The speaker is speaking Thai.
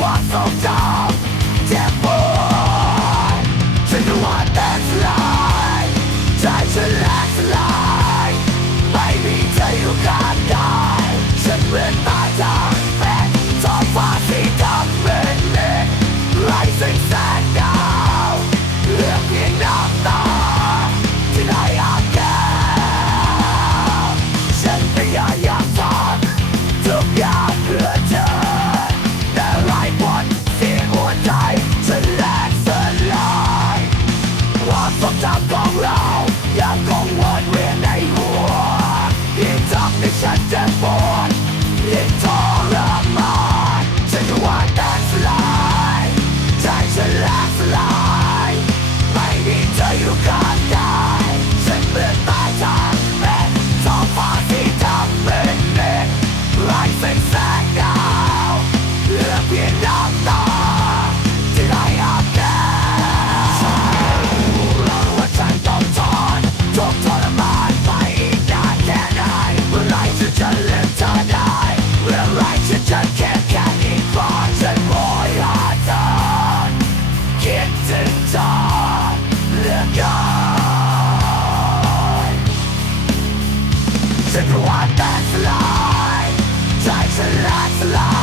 ความทรงจำเจ็บปวดฉันจะว่าแต่สลาย จำของเรายังคงวนเวียนในหัวที่ทำให้ฉันเจ็บปวด lots, lots.